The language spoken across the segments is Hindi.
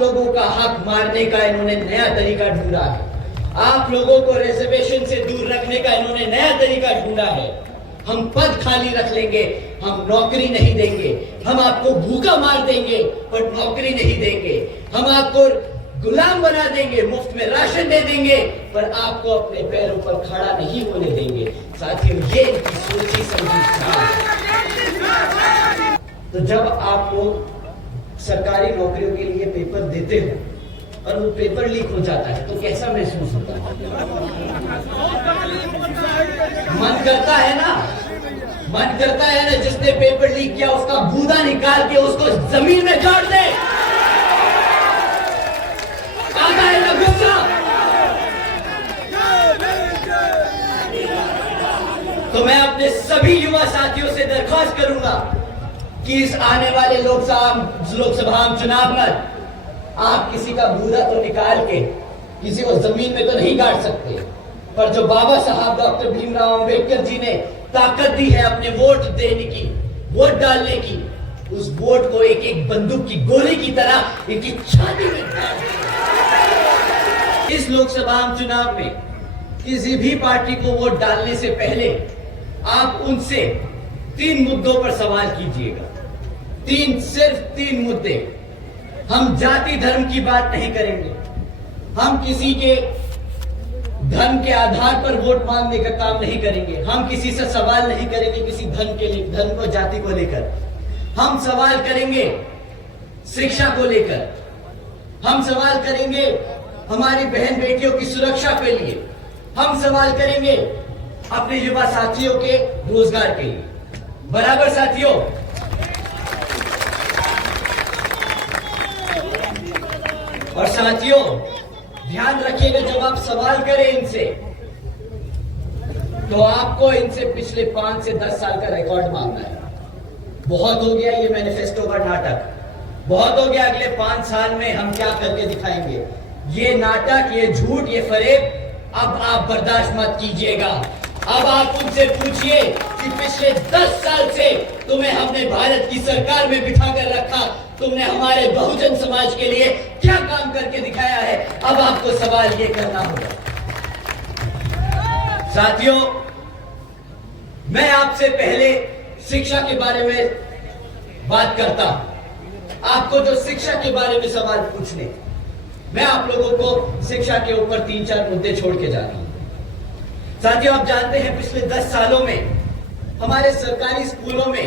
लोगों का हक मारने का इन्होंने नया तरीका ढूंढा है। आप लोगों को रिजर्वेशन से दूर रखने का इन्होंने नया तरीका ढूंढा है। हम पद खाली रख लेंगे, हम नौकरी नहीं देंगे। हम आपको भूखा मार देंगे पर नौकरी नहीं देंगे। हम आपको गुलाम बना देंगे, मुफ्त में राशन दे देंगे पर आपको अपने पैरों पर खड़ा नहीं होने देंगे। साथियों, ये इनकी सोची समझी चाल। तो जब आप लोग सरकारी नौकरियों के लिए पेपर देते हो और वो पेपर लीक हो जाता है तो कैसा महसूस होता है? मन करता है ना, मन करता है ना जिसने पेपर लीक किया उसका गूदा निकाल के उसको जमीन में गाड़ दे। आता है ना गुस्सा? तो मैं अपने सभी युवा साथियों से दरख्वास्त करूंगा कि इस आने वाले लोकसभा चुनाव में आप किसी का गूदा तो निकाल के किसी को जमीन में तो नहीं गाड़ सकते, पर जो बाबा साहब डॉक्टर भीमराव अंबेडकर जी ने ताकत दी है अपने वोट देने की, वोट डालने की, उस वोट को एक एक बंदूक की गोली की तरह इनकी छाती में गाड़। इस लोकसभा चुनाव में किसी भी पार्टी को वोट डालने से पहले आप उनसे 3 मुद्दों पर सवाल कीजिएगा। सिर्फ 3 मुद्दे। हम जाति धर्म की बात नहीं करेंगे, हम किसी के धर्म के आधार पर वोट मांगने का काम नहीं करेंगे, हम किसी से सवाल नहीं करेंगे किसी धर्म को जाति को लेकर। हम सवाल करेंगे शिक्षा को लेकर, हम सवाल करेंगे हमारी बहन बेटियों की सुरक्षा के लिए, हम सवाल करेंगे अपने युवा साथियों के रोजगार के लिए। बराबर साथियों, और साथियों ध्यान रखिएगा जब आप सवाल करें इनसे तो आपको इनसे पिछले 5 से 10 साल का रिकॉर्ड मांगना है। बहुत हो गया ये मैनिफेस्टो का नाटक, बहुत हो गया अगले 5 साल में हम क्या करके दिखाएंगे। ये नाटक, ये झूठ, ये फरेब अब आप बर्दाश्त मत कीजिएगा। अब आप उनसे पूछिए कि पिछले 10 साल से तुम्हें हमने भारत की सरकार में बिठा कर रखा, तुमने हमारे बहुजन समाज के लिए क्या काम करके दिखाया है। अब आपको सवाल ये करना होगा। साथियों, मैं आपसे पहले शिक्षा के बारे में बात करता हूं। आपको जो शिक्षा के बारे में सवाल पूछने, मैं आप लोगों को शिक्षा के ऊपर 3-4 मुद्दे छोड़ के जाता हूं। साथियों, आप जानते हैं पिछले 10 सालों में हमारे सरकारी स्कूलों में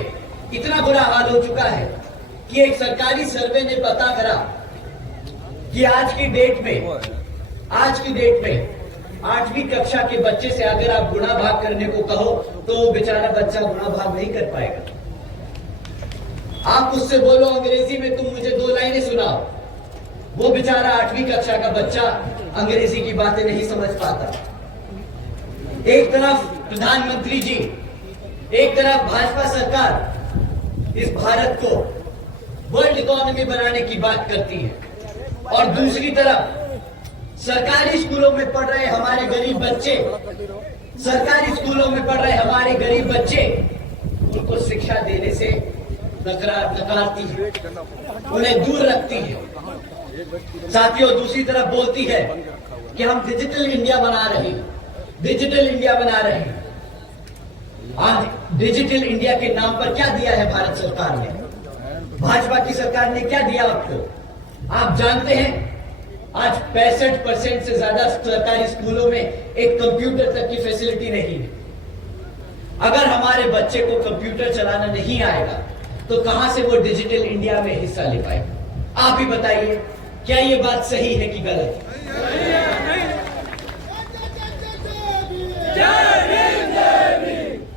इतना बुरा हाल हो चुका है कि एक सरकारी सर्वे ने पता करा कि आज की डेट में 8वीं कक्षा के बच्चे से अगर आप गुणा भाग करने को कहो तो वो बेचारा बच्चा गुणा भाग नहीं कर पाएगा। आप उससे बोलो अंग्रेजी में तुम मुझे 2 लाइनें सुनाओ, वो बेचारा 8वीं कक्षा का बच्चा अंग्रेजी की बातें नहीं समझ पाता। एक तरफ प्रधानमंत्री जी, एक तरफ भाजपा सरकार इस भारत को वर्ल्ड इकोनॉमी बनाने की बात करती है और दूसरी तरफ सरकारी स्कूलों में पढ़ रहे हमारे गरीब बच्चे, उनको शिक्षा देने से नकारती है, उन्हें दूर रखती है। साथियों, दूसरी तरफ बोलती है कि हम डिजिटल इंडिया बना रहे हैं। आज डिजिटल इंडिया के नाम पर क्या दिया है भारत सरकार ने, भाजपा की सरकार ने क्या दिया आपको? आप जानते हैं आज 65% से ज्यादा सरकारी स्कूलों में एक कंप्यूटर तक की फैसिलिटी नहीं है। अगर हमारे बच्चे को कंप्यूटर चलाना नहीं आएगा तो कहां से वो डिजिटल इंडिया में हिस्सा ले पाएगा? आप ही बताइए, क्या ये बात सही है कि गलत?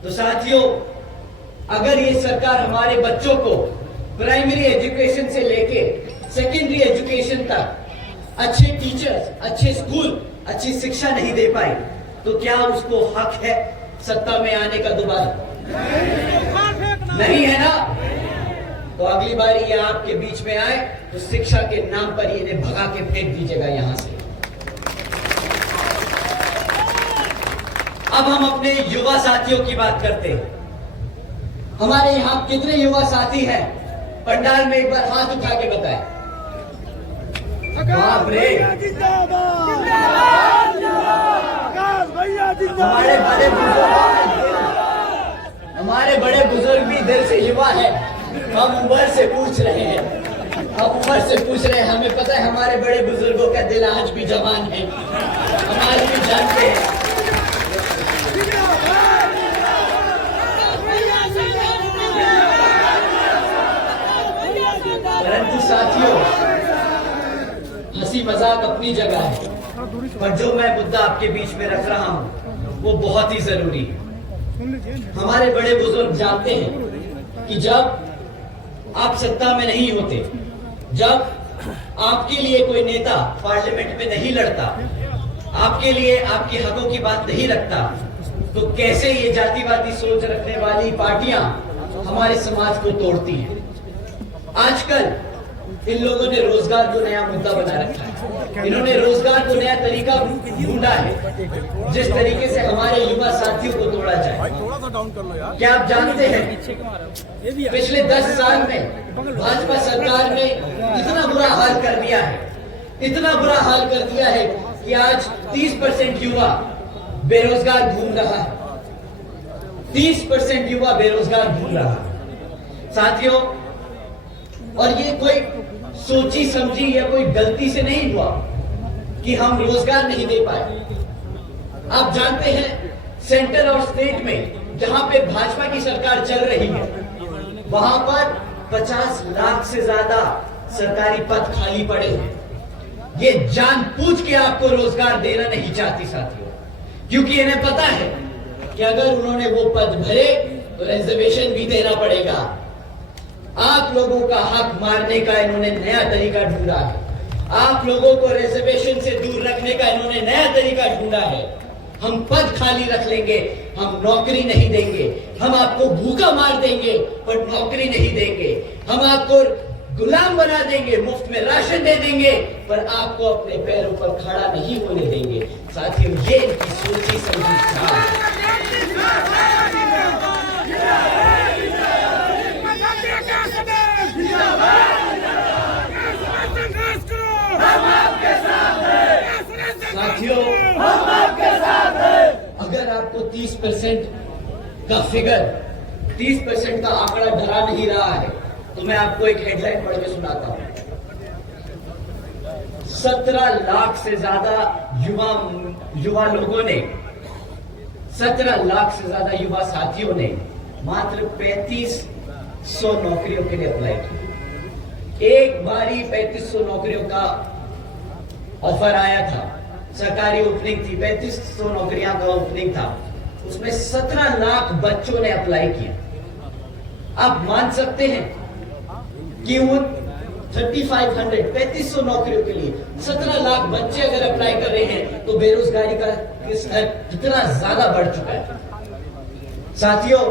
तो साथियों, अगर ये सरकार हमारे बच्चों को प्राइमरी एजुकेशन से लेके सेकेंडरी एजुकेशन तक अच्छे टीचर्स, अच्छे स्कूल, अच्छी शिक्षा नहीं दे पाई तो क्या उसको हक है सत्ता में आने का दोबारा? नहीं है ना? तो अगली बार ये आपके बीच में आए तो शिक्षा के नाम पर इन्हें भगा के फेंक दीजिएगा यहां से। अब हम अपने युवा साथियों की बात करते हैं। हमारे यहां कितने युवा साथी हैं? पंडाल में एक बार हाथ उठा के बताएं। बाप रे, हमारे बड़े बुजुर्ग भी दिल से युवा है। हम उम्र से पूछ रहे हैं, हमें पता है हमारे बड़े बुजुर्गों का दिल आज भी जवान है, हम आज भी जानते हैं। परंतु साथियों, हंसी मजाक अपनी जगह है, पर जो मैं मुद्दा आपके बीच में रख रहा हूं वो बहुत ही जरूरी है। हमारे बड़े बुजुर्ग जानते हैं कि जब आप सत्ता में नहीं होते, जब आपके लिए कोई नेता पार्लियामेंट में नहीं लड़ता, आपके लिए आपके हकों की बात नहीं रखता, तो कैसे ये जातिवादी सोच रखने वाली पार्टियां हमारे समाज को तोड़ती हैं। आजकल इन लोगों ने रोजगार को नया मुद्दा बना रखा है, इन्होंने रोजगार को नया तरीका ढूंढा है जिस तरीके से हमारे युवा साथियों को तोड़ा जाए। क्या आप जानते हैं पिछले 10 साल में भाजपा सरकार ने इतना बुरा हाल कर दिया है, कि आज 30% युवा बेरोजगार घूम रहा है, 30% युवा बेरोजगार घूम रहा है साथियों। और ये कोई सोची समझी या कोई गलती से नहीं हुआ कि हम रोजगार नहीं दे पाए। आप जानते हैं सेंटर और स्टेट में जहां पे भाजपा की सरकार चल रही है, वहां पर 50 लाख से ज्यादा सरकारी पद खाली पड़े हैं। ये जानबूझ के आपको रोजगार देना नहीं चाहती साथियों, क्योंकि इन्हें पता है कि अगर उन्होंने वो पद भरे तो रिजर्वेशन भी देना पड़ेगा। आप लोगों का हक मारने का इन्होंने नया तरीका ढूंढा है, आप लोगों को रिजर्वेशन से दूर रखने का इन्होंने नया तरीका ढूंढा है। हम पद खाली रख लेंगे, हम नौकरी नहीं देंगे, हम आपको भूखा मार देंगे पर नौकरी नहीं देंगे, हम आपको गुलाम बना देंगे, मुफ्त में राशन दे देंगे पर आपको अपने पैरों पर खड़ा नहीं होने देंगे। साथियों, ये इनकी सोची समझी चाल। साथियों, हम आपके साथ हैं। अगर आपको 30% का फिगर, 30% का आंकड़ा डरा नहीं रहा है, तो मैं आपको एक हेडलाइन पढ़ के सुनाता हूं। 17 लाख से ज्यादा युवा लोगों ने, 17 लाख से ज्यादा युवा साथियों ने मात्र 3500 नौकरियों के लिए अप्लाई किया। एक बारी 3500 नौकरियों का ऑफर आया था, सरकारी ओपनिंग थी, 3500 नौकरियां का ओपनिंग था, उसमें 17 लाख बच्चों ने अप्लाई किया। आप मान सकते हैं कि वो 3500 नौकरियों के लिए 17 लाख बच्चे अगर अप्लाई कर रहे हैं तो बेरोजगारी का स्तर कितना ज्यादा बढ़ चुका है। साथियों,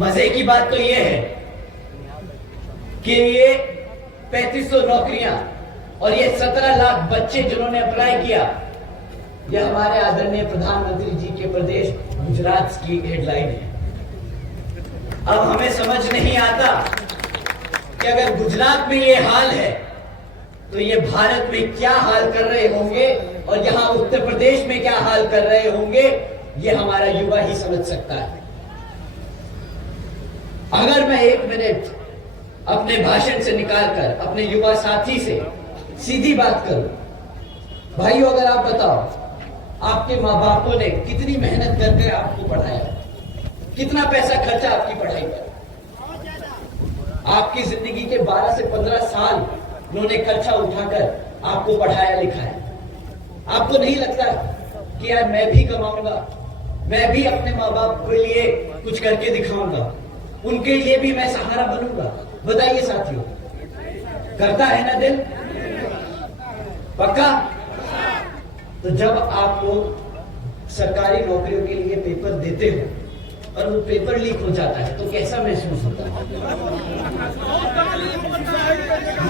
मजे की बात तो यह है कि ये 3500 नौकरियां और ये 17 लाख बच्चे जिन्होंने अप्लाई किया, यह हमारे आदरणीय प्रधानमंत्री जी के प्रदेश गुजरात की हेडलाइन है। अब हमें समझ नहीं आता कि अगर गुजरात में ये हाल है तो ये भारत में क्या हाल कर रहे होंगे और यहां उत्तर प्रदेश में क्या हाल कर रहे होंगे, ये हमारा युवा ही समझ सकता है। अगर मैं 1 मिनट अपने भाषण से निकालकर अपने युवा साथी से सीधी बात करूं, भाइयों, अगर आप बताओ आपके माँ बापों ने कितनी मेहनत करके आपको पढ़ाया, कितना पैसा खर्चा आपकी पढ़ाई पर, आपकी जिंदगी के 12 से 15 साल उन्होंने खर्चा उठाकर आपको पढ़ाया लिखाया। आपको नहीं लगता कि यार मैं भी कमाऊंगा, मैं भी अपने माँ बाप के लिए कुछ करके दिखाऊंगा, उनके लिए भी मैं सहारा बनूंगा? बताइए साथियों, करता है ना दिल? पक्का? तो जब आप लोग सरकारी नौकरियों के लिए पेपर देते हो और वो पेपर लीक हो जाता है तो कैसा महसूस होता है?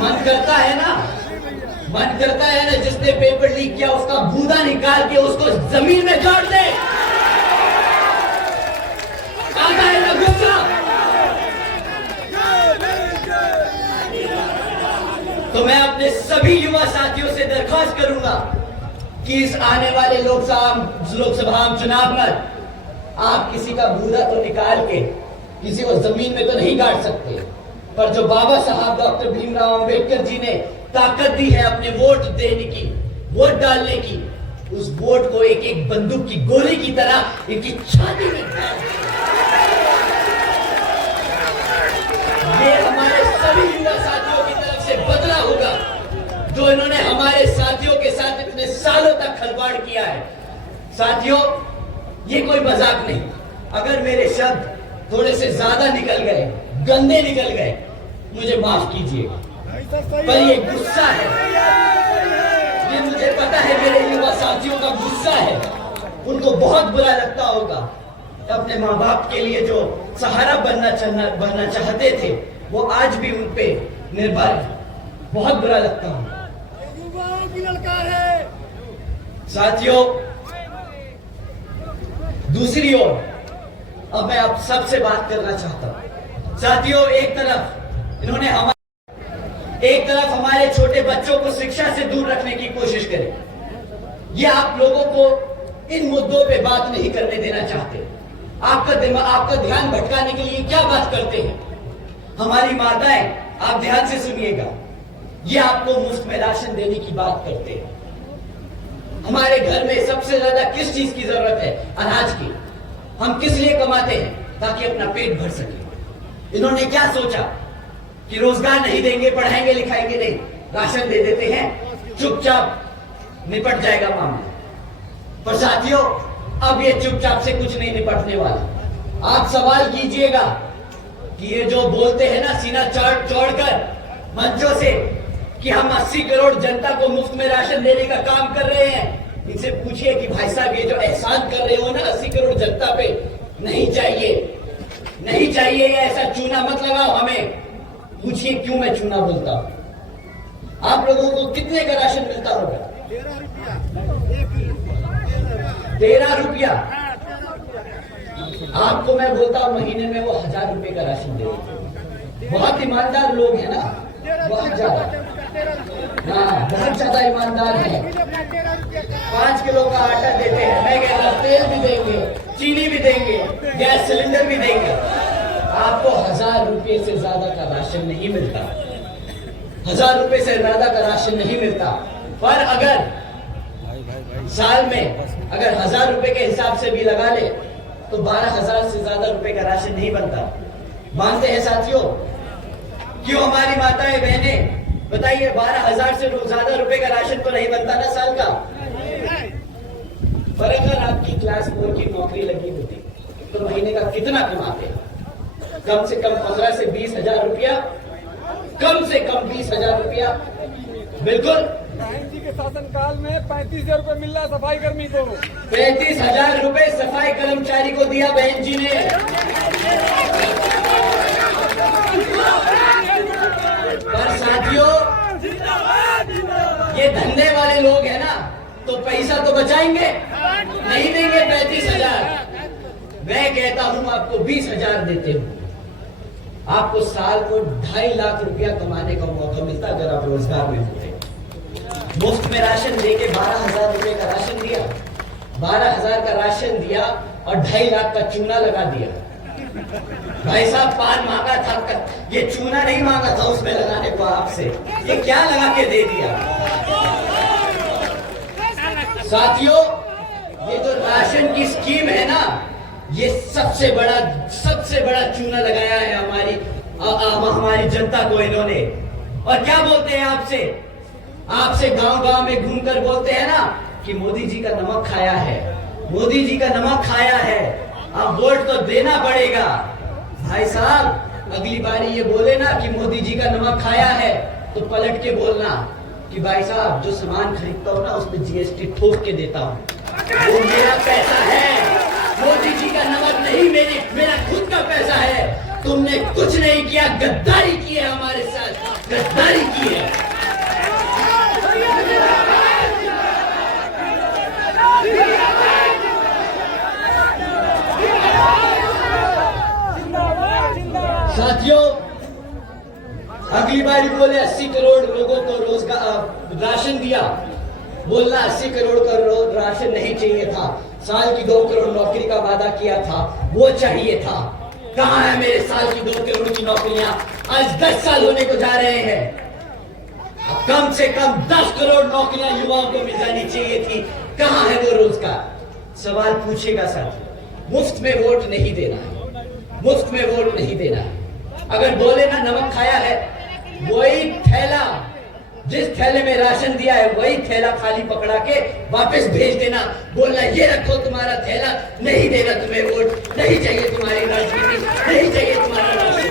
मन करता है ना, मन करता है ना जिसने पेपर लीक किया उसका बूदा निकाल के उसको जमीन में गाड़ दे। आता है ना गुस्सा? तो मैं मैं अपने सभी युवा साथियों से दरख्वास्त करूंगा कि इस आने वाले लोकसभा चुनाव में आप किसी का बूदा तो निकाल के किसी को जमीन में तो नहीं गाड़ सकते, पर जो बाबा साहब डॉक्टर भीमराव अंबेडकर जी ने ताकत दी है अपने वोट देने की, वोट डालने की, उस वोट को एक एक बंदूक की गोली की तरह इनकी छाती में ये हमारे सभी युवा साथियों की तरफ से बदला होगा जो इन्होंने हमारे साथियों के साथ इतने सालों तक खिलवाड़ किया है। साथियों, ये कोई मजाक नहीं। अगर मेरे शब्द थोड़े से ज्यादा निकल गए, गंदे निकल गए, मुझे माफ कीजिएगा, पर ये गुस्सा है, ये मुझे पता है मेरे युवा साथियों का गुस्सा है। उनको बहुत बुरा लगता होगा, अपने माँ बाप के लिए जो सहारा बनना चाहते थे वो आज भी उन पे निर्भर है। बहुत बुरा लगता हूँ लड़का है। साथियों, दूसरी ओर अब मैं आप सबसे बात करना चाहता हूं। साथियों, एक तरफ हमारे छोटे बच्चों को शिक्षा से दूर रखने की कोशिश करें। ये आप लोगों को इन मुद्दों पे बात नहीं करने देना चाहते। आपका ध्यान भटकाने के लिए क्या बात करते हैं हमारी माताएं, आप ध्यान से सुनिएगा, ये आपको मुफ्त में राशन देने की बात करते हैं। हमारे घर में सबसे ज्यादा किस चीज की जरूरत है? अनाज की। हम किस लिए कमाते हैं? ताकि अपना पेट भर सके। इन्होंने क्या सोचा कि रोजगार नहीं देंगे, पढ़ाएंगे लिखाएंगे नहीं, राशन दे देते हैं, चुपचाप निपट जाएगा मामला। पर साथियों, अब ये चुपचाप से कुछ नहीं निपटने वाला। आप सवाल कीजिएगा कि ये जो बोलते हैं ना सीना चौड़कर मंचों से कि हम 80 करोड़ जनता को मुफ्त में राशन देने का काम कर रहे हैं, इनसे पूछिए कि भाई साहब ये जो एहसान कर रहे हो ना 80 करोड़ जनता पे, नहीं चाहिए ये ऐसा चूना मत लगाओ हमें। पूछिए क्यों मैं चूना बोलता हूं। आप लोगों को कितने का राशन मिलता होगा? 13 रुपया। आपको मैं बोलता हूं महीने में वो 1000 रुपए का राशन दे देते। बहुत ईमानदार लोग हैं ना, बहुत ज्यादा, हाँ बहुत ज्यादा ईमानदार है। 5 किलो का आटा देते हैं, मैं कहता हूं तेल भी देंगे, चीनी भी देंगे, गैस सिलेंडर भी देंगे। आपको 1000 रुपये से ज्यादा का राशन नहीं मिलता, 1000 रुपये से ज्यादा का राशन नहीं मिलता। पर अगर साल में अगर 1000 रुपए के हिसाब से भी लगा ले तो 12,000 से ज्यादा रुपए का राशन नहीं बनता। मानते हैं साथियों? क्यों हमारी माताएं बहनें बताइए, 12,000 से ज्यादा रुपए का राशन तो नहीं बनता ना साल का। पर अगर आपकी क्लास 4 की नौकरी लगी होती तो महीने का कितना कमाते? कम से कम 15 से 20,000 रुपया, कम से कम 20,000 रुपया। बिल्कुल, बहन जी के शासनकाल में 35,000 रुपए मिल रहा सफाई कर्मी को। 35,000 रुपए सफाई कर्मचारी को दिया बहन जी ने। पर साथियों, ये धंधे वाले लोग हैं ना, तो पैसा तो बचाएंगे, नहीं देंगे 35,000। मैं कहता हूं आपको 20,000 देते हूं, आपको साल को 2.5 लाख रुपया कमाने का मौका मिलता अगर आप रोजगार में होते। मुफ्त में राशन देके 12,000 रुपए का राशन दिया, 12,000 का राशन दिया और 2.5 लाख का चूना लगा दिया। भाई साहब, पान मांगा था, ये चूना नहीं मांगा था उसमें लगाने को आपसे, ये क्या लगा के दे दिया? साथियों, ये जो राशन की स्कीम है ना, ये सबसे बड़ा चूना लगाया है हमारी जनता को इन्होंने। और क्या बोलते हैं आपसे गांव में घूमकर बोलते हैं ना कि मोदी जी का नमक खाया है, मोदी जी का नमक खाया है, अब वोट तो देना पड़ेगा। भाई साहब, अगली बारी ये बोले ना कि मोदी जी का नमक खाया है तो पलट के बोलना कि भाई साहब, जो सामान खरीदता हूं ना उसमें जीएसटी ठोक के देता हूं, वो मेरा पैसा है, मोदी जी का नमक नहीं, मेरा खुद का पैसा है। तुमने कुछ नहीं किया, गद्दारी की है हमारे साथ, गद्दारी की है। साथियों, अगली बार बोले 80 करोड़ लोगों को रोज राशन दिया, बोलना 80 करोड़ का राशन नहीं चाहिए था, साल की 2 करोड़ नौकरी का वादा किया था, वो चाहिए था। कहां है मेरे साल की 2 करोड़ की नौकरियां? आज 10 साल होने को जा रहे हैं। कम से कम 10 करोड़ नौकरियां युवाओं को मिल जानी चाहिए थी। कहां है वो रोजगार? सवाल पूछेगा साथी। मुफ्त में वोट नहीं देना है, मुफ्त में वोट नहीं देना है। अगर बोले ना नमक खाया है, वही थैला, जिस थैले में राशन दिया है वही थैला खाली पकड़ा के वापस भेज देना। बोलना ये रखो तुम्हारा थैला, नहीं देना तुम्हें वोट, नहीं चाहिए तुम्हारी राजनीति, नहीं चाहिए तुम्हारा राशन।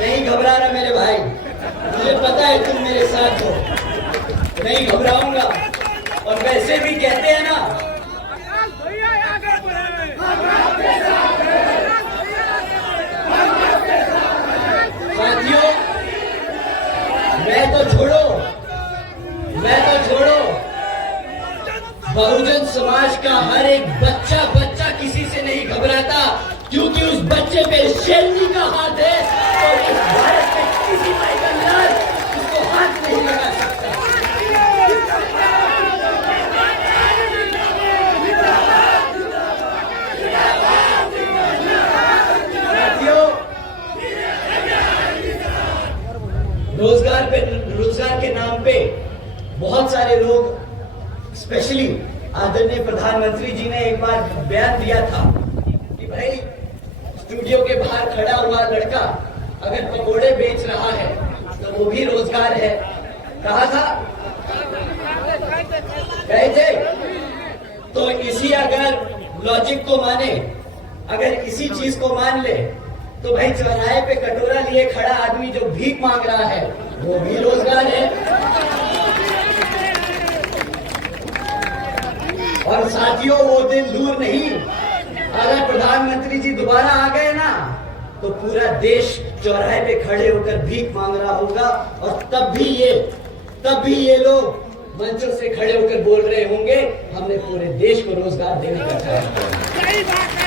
नहीं घबराना मेरे भाई, मुझे पता है तुम मेरे साथ हो, नहीं घबराऊंगा। और वैसे भी कहते हैं ना, साथियों, मैं तो छोड़ो, बहुजन समाज का हर एक बच्चा किसी से नहीं घबराता, क्योंकि उस बच्चे पे शेरनी का हाथ है और इस भारत में किसी भाई का लाल उसको हाथ नहीं लगा सकता। साथियों, रोजगार के नाम पे बहुत सारे लोग, स्पेशली आदरणीय प्रधानमंत्री जी ने एक बार बयान दिया था कि भाई स्टूडियो के बाहर खड़ा हुआ लड़का अगर पकोड़े बेच रहा है तो वो भी रोजगार है। कहा था, कहे थे। तो इसी अगर लॉजिक को माने, अगर इसी चीज को मान ले, तो भाई चौराहे पे कटोरा लिए खड़ा आदमी जो भीख मांग रहा है वो भी रोजगार है। और साथियों, वो दिन दूर नहीं, अगर प्रधानमंत्री जी दोबारा आ गए ना तो पूरा देश चौराहे पे खड़े होकर भीख मांग रहा होगा। और तब भी ये लोग मंचों से खड़े होकर बोल रहे होंगे हमने पूरे देश को रोजगार देने का काम किया।